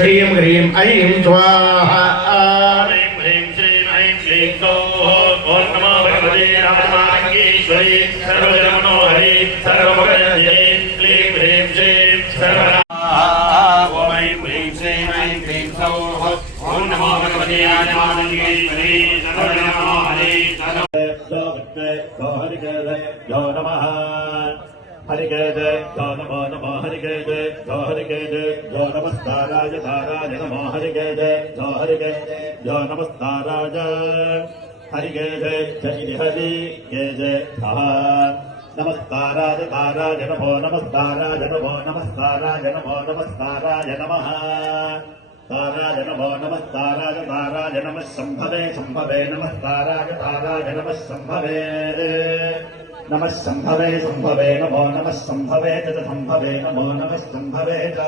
श्रीं ह्रीं ऐं स्वाहा ऐं ह्रीं श्रीं ऐं क्लीं सौः ॐ नमो भगवते राममार्गेश्वरी सर्वजनमनोहरि सर्वभगवते क्लीं ह्रीं श्रीं सर्वदा ॐ ऐं ह्रीं श्रीं ऐं क्लीं सौः ॐ नमो भगवते राममार्गेश्वरी सर्वजनमनोहरि यो नमः हरिकेदे यो नमो नमो हरिकेदे यो हरिकेदे यो नमस्काराय ताराय नमो हरिकेदे यो हरिकेदे यो नमस्काराय हरिकेदे जय हरि केदे नमस्काराय ताराय नमो नमस्काराय नमो नमस्काराय नमो नमस्काराय नमः ताराय नमो नमस्काराय ताराय नमः शम्भवे शम्भवे नमस्काराय ताराय नमः शम्भवे नमः शम्भवे शम्भवे नमो नमः शम्भवे च शम्भवे नमो नमः शम्भवे च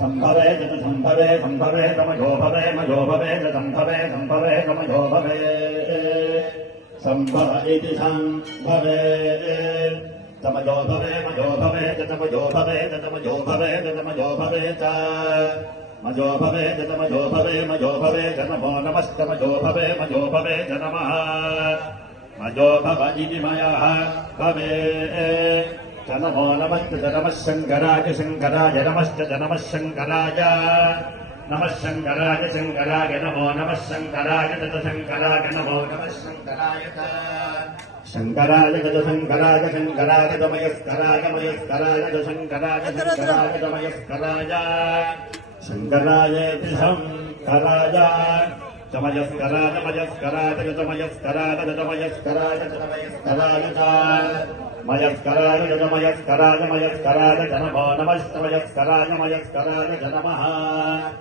शम्भवे च शम्भवे शम्भवे तमयो भवे मयो भवे च शम्भवे शम्भवे तमयो भवे शम्भव इति शम्भवे तमयो भवे मयो भवे च तमयो भवे च तमयो भवे च तमयो भवे च मयो भवे च तमयो भवे मयो भवे च नमो नमस्तमयो भवे मयो भवे च नमः मयो भव इति मयः भवे च नमो नमश्च नमः शङ्कराय शङ्कराय नमश्च नमः शङ्कराय नमः शङ्कराय शङ्कराय नमो नमः शङ्कराय शङ्कराय नमो नमः शङ्कराय शङ्कराय शङ्कराय शङ्कराय मयस्कराय मयस्कराय शङ्कराय शङ्कराय मयस्कराय शङ्कराय शङ्कराय तमयस्कराय मयस्कराय तमयस्कराय तमयस्कराय तमयस्कराय मयस्कराय तमयस्कराय मयस्कराय नमो नमस्तमयस्कराय मयस्कराय नमः।